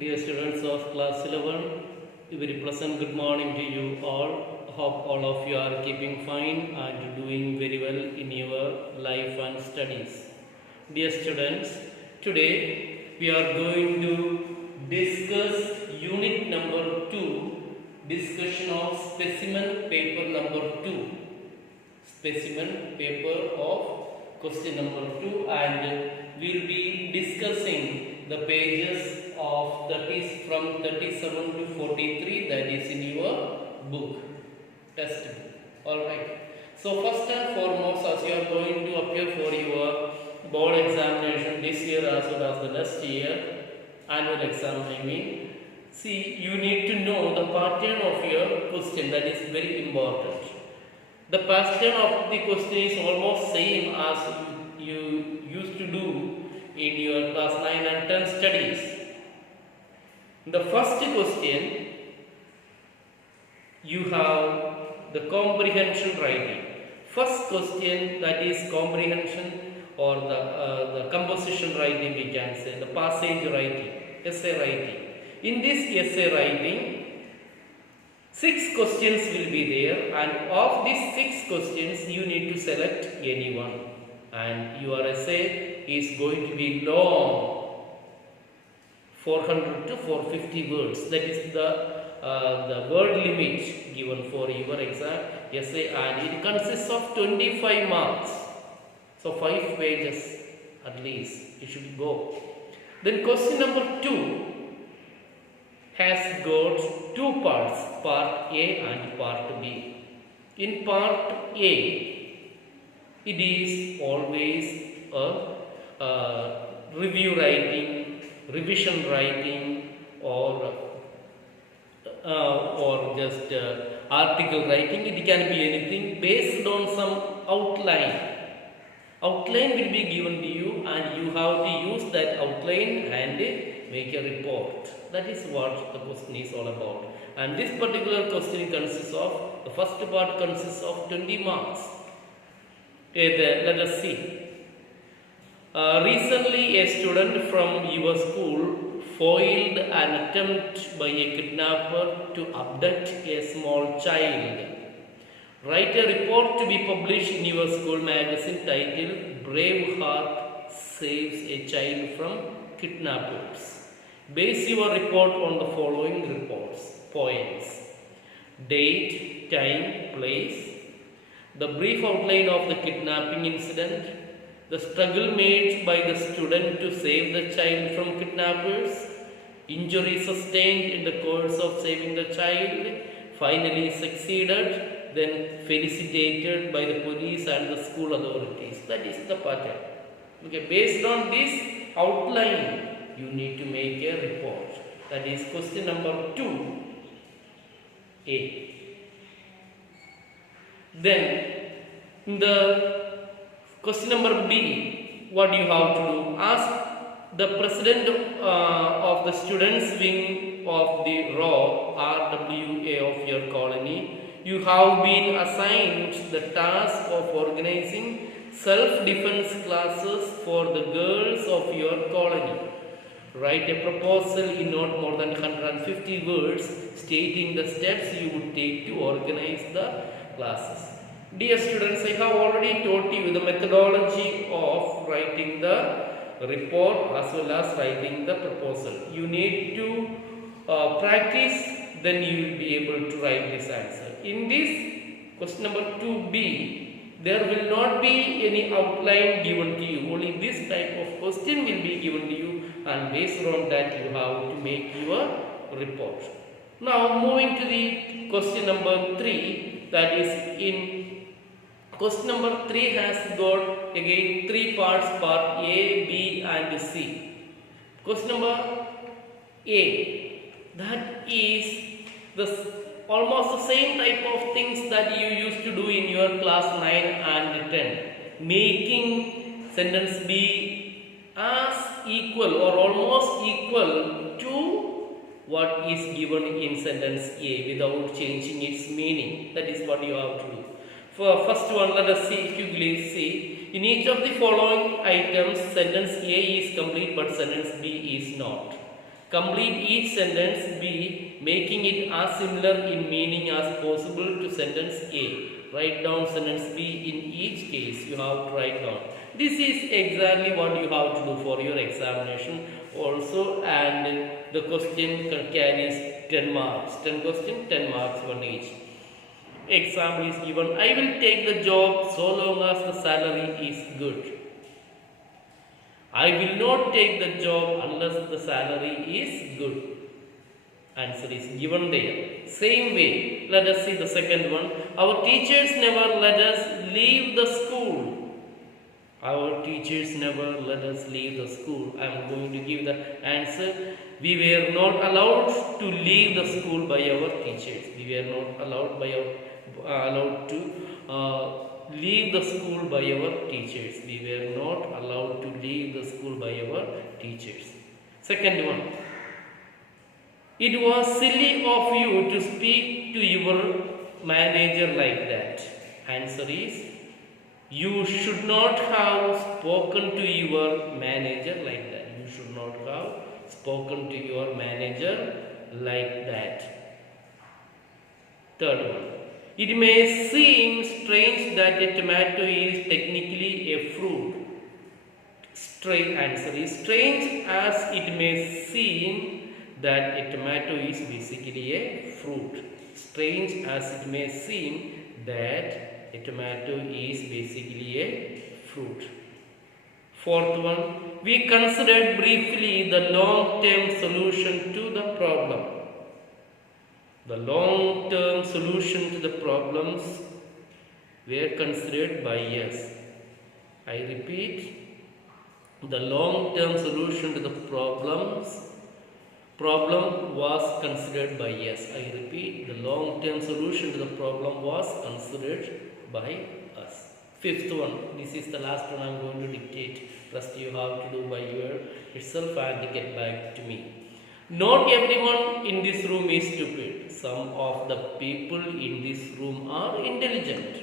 Dear students of class 11, a very pleasant good morning to you all. Hope all of you are keeping fine and doing very well in your life and studies. Dear students, today we are going to discuss unit number 2, discussion of specimen paper number 2. Specimen paper of question number 2, and we will be discussing the pages of from 37 to 43, that is in your book, test book. Alright. So first and foremost, as you are going to appear for your board examination this year as well as the next year, annual exam I mean, see, you need to know the pattern of your question. That is very important. The pattern of the question is almost same as you used to do in your class 9 and 10 studies. The first question, you have the comprehension writing. First question, that is comprehension or the composition writing, we can say, the passage writing, essay writing. In this essay writing, 6 questions will be there, and of these 6 questions you need to select any one, and your essay is going to be long, 400 to 450 words. That is the word limit given for your exam essay, and it consists of 25 marks. So 5 pages at least it should go. Then question number 2 has got 2 parts, part A and part B. In part A, it is always a review writing, revision writing, or just article writing. It can be anything based on some outline. Outline will be given to you, and you have to use that outline and make a report. That is what the question is all about. And this particular question consists of, the first part consists of 20 marks. Let us see. Recently, a student from your school foiled an attempt by a kidnapper to abduct a small child. Write a report to be published in your school magazine titled "Brave Heart Saves a Child from Kidnappers." Base your report on the following points: date, time, place, the brief outline of the kidnapping incident, the struggle made by the student to save the child from kidnappers, injury sustained in the course of saving the child, finally succeeded, then felicitated by the police and the school authorities. That is the pattern. Okay, based on this outline, you need to make a report. That is question number 2A. Then the question number B, what you have to do? Ask the president of the students wing of the RWA of your colony. You have been assigned the task of organizing self-defense classes for the girls of your colony. Write a proposal in not more than 150 words stating the steps you would take to organize the classes. Dear students, I have already taught you the methodology of writing the report as well as writing the proposal. You need to practice, then you will be able to write this answer. In this question number 2B, there will not be any outline given to you. Only this type of question will be given to you, and based on that you have to make your report. Now moving to the question number 3, that is in question number 3 has got again 3 parts, part A, B and C. Question number A, that is almost the same type of things that you used to do in your class 9 and 10. Making sentence B as equal or almost equal to what is given in sentence A without changing its meaning. That is what you have to do. For first one, let us see, quickly see. In each of the following items, sentence A is complete but sentence B is not. Complete each sentence B, making it as similar in meaning as possible to sentence A. Write down sentence B in each case. You have to write down. This is exactly what you have to do for your examination also, and the question carries 10 marks. 10 question, 10 marks, one each. Example is given. I will take the job so long as the salary is good. I will not take the job unless the salary is good. Answer is given there. Same way, let us see the second one. Our teachers never let us leave the school. Our teachers never let us leave the school. I am going to give the answer. We were not allowed to leave the school by our teachers. We were not allowed to leave the school by our teachers. We were not allowed to leave the school by our teachers. Second one. It was silly of you to speak to your manager like that. Answer is, you should not have spoken to your manager like that. You should not have spoken to your manager like that. Third one. It may seem strange that a tomato is technically a fruit. Straight answer is strange as it may seem that a tomato is basically a fruit. Strange as it may seem that a tomato is basically a fruit. Fourth one, we considered briefly the long-term solution to the problem. The long-term solution to the problems were considered by us. I repeat, the long-term solution to the problem was considered by us. I repeat, the long-term solution to the problem was considered by us. Fifth one, this is the last one I am going to dictate. Rest you have to do by yourself and get back to me. Not everyone in this room is stupid. Some of the people in this room are intelligent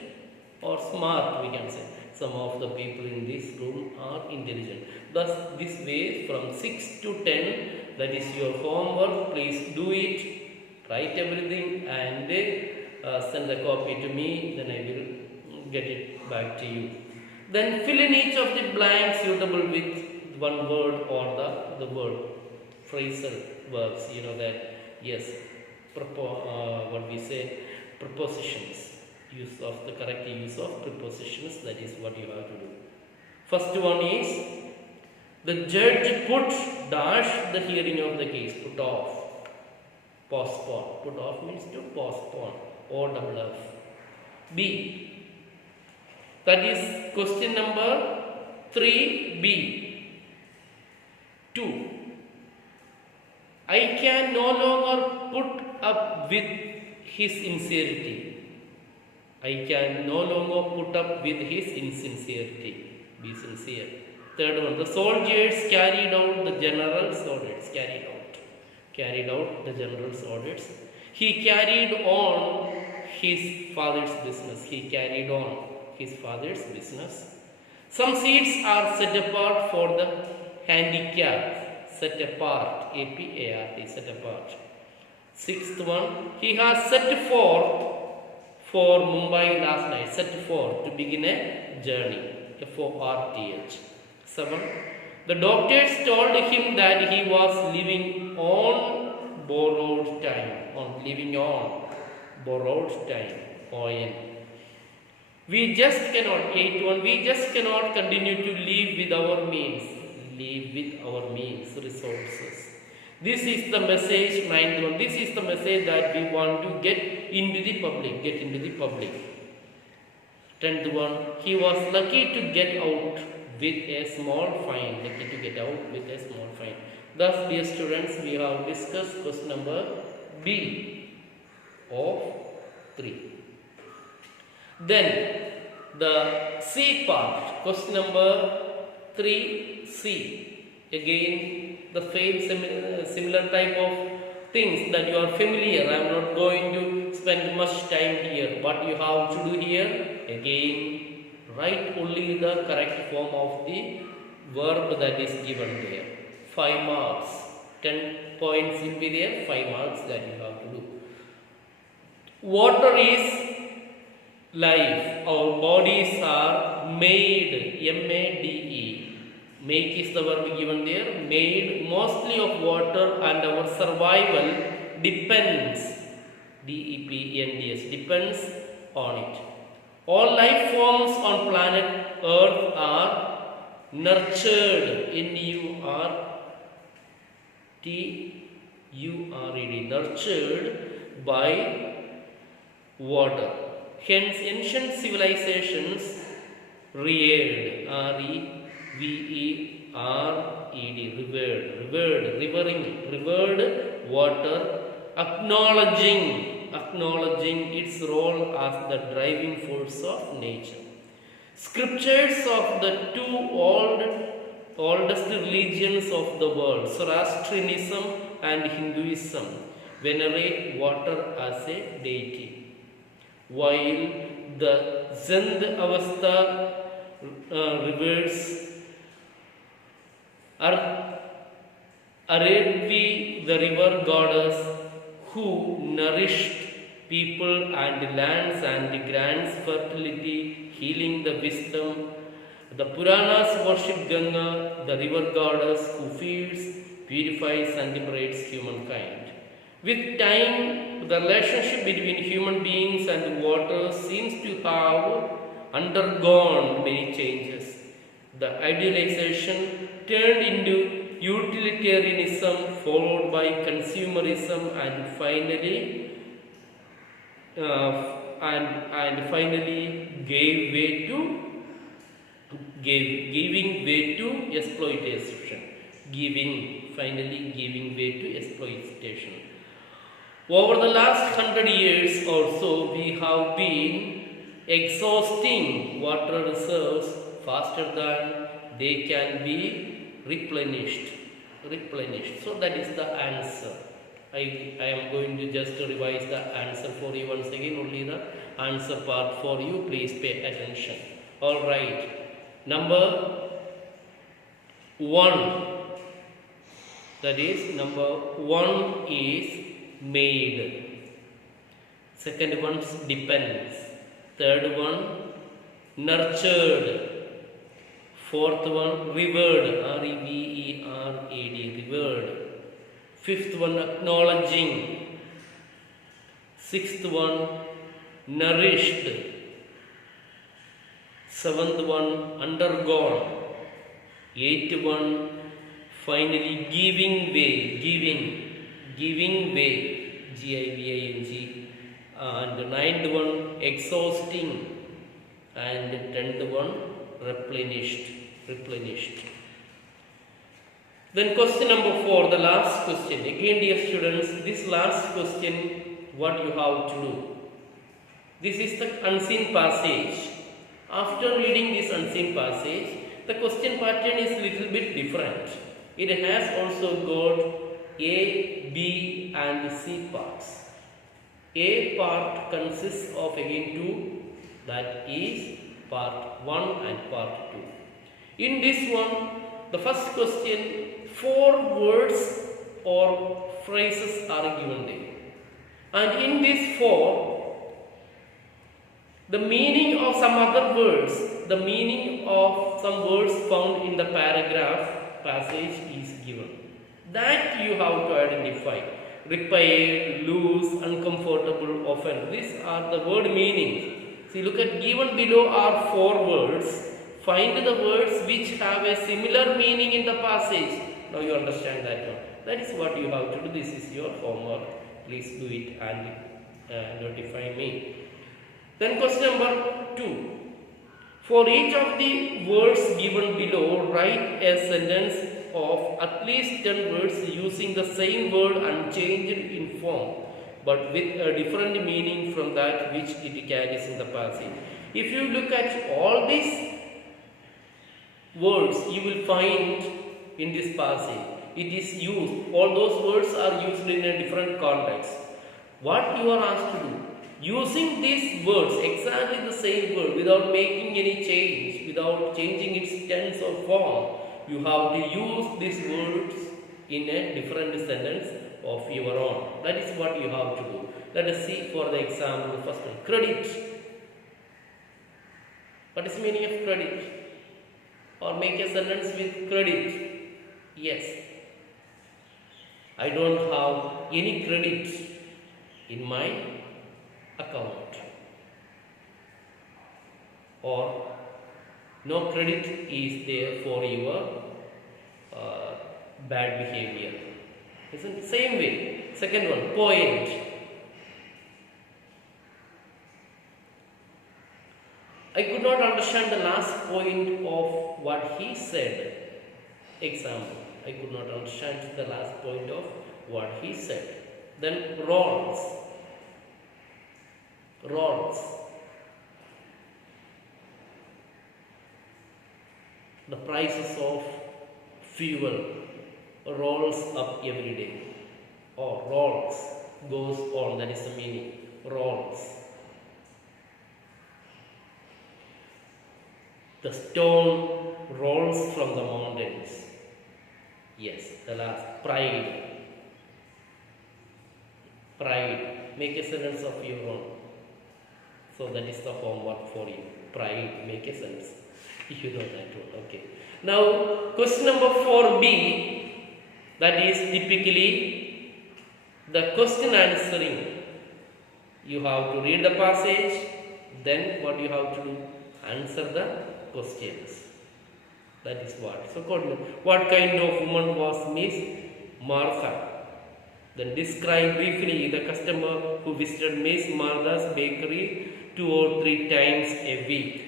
or smart, we can say. Some of the people in this room are intelligent. Thus, this way from 6 to 10, that is your homework. Please do it. Write everything and send a copy to me. Then I will get it back to you. Then fill in each of the blanks suitable with one word or the word. Phrasal verbs, you know that, yes, what we say, prepositions, use of the correct use of prepositions, that is what you have to do. First one is, the judge put dash the hearing of the case, put off, postpone, put off means to postpone, O-double-F. B, that is question number 3B. 2. I can no longer put up with his insincerity. I can no longer put up with his insincerity. Be sincere. Third one, the soldiers carried out the general's orders. Carried out the general's orders. He carried on his father's business. He carried on his father's business. Some seats are set apart for the handicapped. Set apart, A-P-A-R-T, set apart. Sixth one, he has set forth for Mumbai last night. Set forth to begin a journey, F-O-R-T-H. 7. The doctors told him that he was living on borrowed time. Living on borrowed time, O-N. We just cannot, 8 1, we just cannot continue to live with our means. Live with our means, resources. This is the message, 9th one. This is the message that we want to get into the public. 10th one. He was lucky to get out with a small fine. Thus, dear students, we have discussed question number B of 3. Then, the C part, question number 3C. Again, the same similar type of things that you are familiar. I am not going to spend much time here. What you have to do here, again, write only the correct form of the verb that is given there. 5 marks, 10 points will be there, 5 marks that you have to do. Water is life. Our bodies are made, M-A-D-E. Make is the verb given there. Made mostly of water, and our survival depends, D-E-P-E-N-D-S, depends on it. All life forms on planet Earth are nurtured, N-U-R-T-U-R-E-D, nurtured by water. Hence, ancient civilizations revered, R-E-V-E-R-E-D, revered water, acknowledging its role as the driving force of nature. Scriptures of the two oldest religions of the world, Zoroastrianism and Hinduism, venerate water as a deity, while the Zend Avastha reveres Aredvi, the river goddess, who nourished people and lands and grants fertility, healing the wisdom. The Puranas worship Ganga, the river goddess, who feeds, purifies and liberates humankind. With time, the relationship between human beings and water seems to have undergone many changes. The idealization turned into utilitarianism, followed by consumerism, and finally giving way to exploitation. Giving way to exploitation. Over the last 100 years or so, we have been exhausting water reserves faster than they can be replenished. So that is the answer. I am going to just revise the answer for you once again, only the answer part for you. Please pay attention. All right. Number 1. That is, number 1 is made. Second one depends. Third one nurtured. Fourth one revered, R-E-V-E-R-A-D, revered. Fifth one acknowledging. Sixth one nourished. Seventh one undergone. Eighth one finally giving way, G-I-V-I-N-G. And ninth one exhausting, and 10th one replenished. Then question number 4, the last question. Again, dear students, this last question, what you have to do? This is the unseen passage. After reading this unseen passage, the question pattern is little bit different. It has also got A, B and C parts. A part consists of again 2, that is part 1 and part 2. In this one, the first question, 4 words or phrases are given there. And in these 4, the meaning of some other words, the meaning of some words found in the paragraph passage is given. That you have to identify. Repair, lose, uncomfortable, offend. These are the word meanings. See, look at given below are 4 words. Find the words which have a similar meaning in the passage. Now you understand that one. That is what you have to do. This is your homework. Please do it and notify me. Then question number 2. For each of the words given below, write a sentence of at least 10 words using the same word unchanged in form, but with a different meaning from that which it carries in the passage. If you look at all these words, you will find in this passage, it is used, all those words are used in a different context. What you are asked to do? Using these words, exactly the same word, without making any change, without changing its tense or form, you have to use these words in a different sentence of your own. That is what you have to do. Let us see for the example the first one. Credit. What is the meaning of credit? Or make a sentence with credit. Yes. I don't have any credit in my account. Or no credit is there for your bad behavior. Isn't the same way? Second one, point. I could not understand the last point of what he said. Example. I could not understand the last point of what he said. Then roles. Roles. The prices of fuel rolls up every day. Or rolls goes on. That is the meaning. Rolls. The stone rolls from the mountains. Yes, the last. Pride. Pride. Make a sentence of your own. So that is the homework for you. Pride. Make a sentence. You know that one. Okay. Now, question number 4b. That is typically the question answering. You have to read the passage. Then what you have to do? Answer the questions. That is what. So, what kind of woman was Miss Martha? Then describe briefly the customer who visited Miss Martha's bakery 2 or 3 times a week.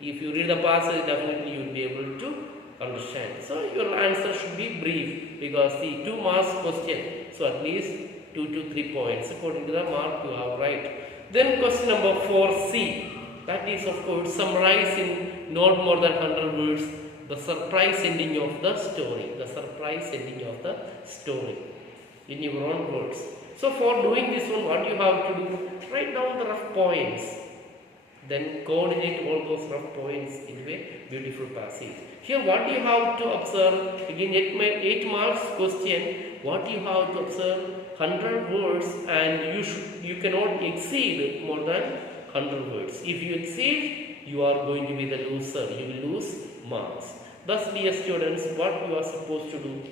If you read the passage, definitely you will be able to understand. So, your answer should be brief because the 2 marks question. So, at least 2 to 3 points according to the mark you have right. Then question number 4c. That is, of course, summarize in not more than 100 words the surprise ending of the story. The surprise ending of the story in your own words. So, for doing this one, what you have to do? Write down the rough points. Then coordinate all those rough points into a beautiful passage. Here, what you have to observe, again, 8 marks question, what you have to observe, 100 words, and you cannot exceed more than 100 words. If you exceed, you are going to be the loser. You will lose marks. Thus, dear students, what you are supposed to do,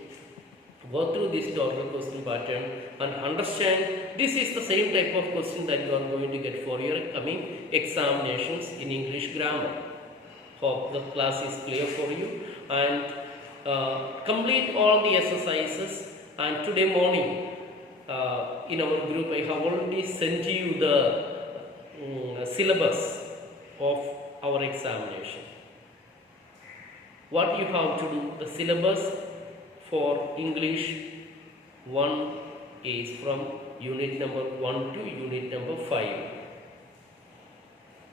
go through this total question pattern and understand this is the same type of question that you are going to get for your coming examinations in English grammar. Hope the class is clear for you, and complete all the exercises. And today morning in our group I have already sent you the syllabus of our examination. What you have to do, the syllabus for English 1 is from unit number 1 to unit number 5.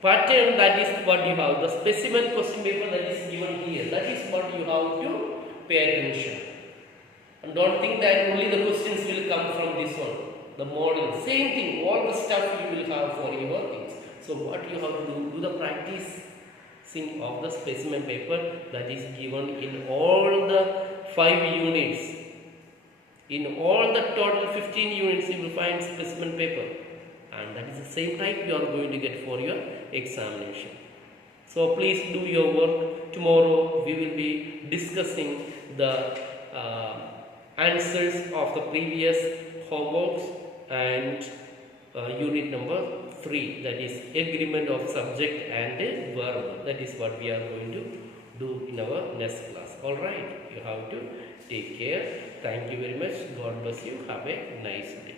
Pattern, that is what you have, the specimen question paper that is given here, that is what you have to pay attention. And don't think that only the questions will come from this one, the model, same thing, all the stuff you will have for your things. So what you have to do the practice of the specimen paper that is given in all the 5 units. In all the total 15 units you will find specimen paper, and that is the same type you are going to get for your examination. So please do your work. Tomorrow we will be discussing the answers of the previous homeworks and unit number 3, that is agreement of subject and verb. That is what we are going to do in our next class. Alright, you have to take care. Thank you very much. God bless you. Have a nice day.